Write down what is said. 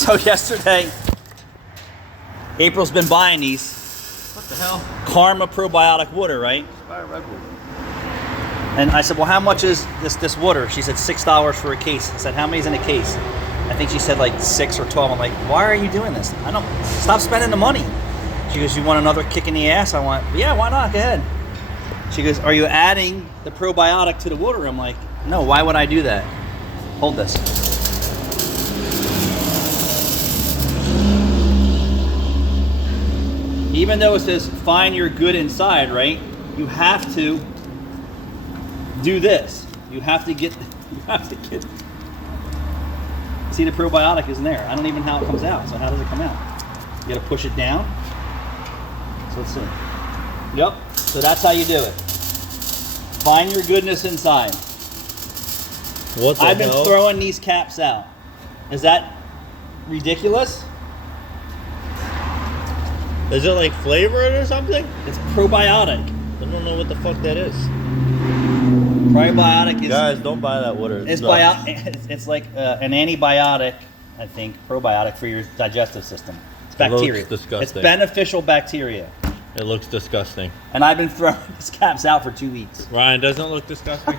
So yesterday, April's been buying these What the hell? Karma probiotic water, right? Buy a Red Bull. And I said, well, how much is this water? She said $6 for a case. I said, how many's in a case? I think she said like 6 or 12. I'm like, why are you doing this? I don't, stop spending the money. She goes, you want another kick in the ass? I want, yeah, why not? Go ahead. She goes, are you adding the probiotic to the water? I'm like, no, why would I do that? Hold this. Even though it says find your good inside, right? You have to do this. You have to get, see, the probiotic isn't there. I don't even know how it comes out. So how does it come out? You gotta push it down. So let's see. Yep, so that's how you do it. Find your goodness inside. What the I've been hell? throwing these caps out. Is that ridiculous? Is it like flavored or something? It's probiotic. I don't know what the fuck that is. Probiotic is... Guys, don't buy that water. It's it's like an antibiotic, I think, probiotic for your digestive system. It's bacteria. looks disgusting. It's beneficial bacteria. It looks disgusting. And I've been throwing these caps out for 2 weeks. Ryan, doesn't it look disgusting?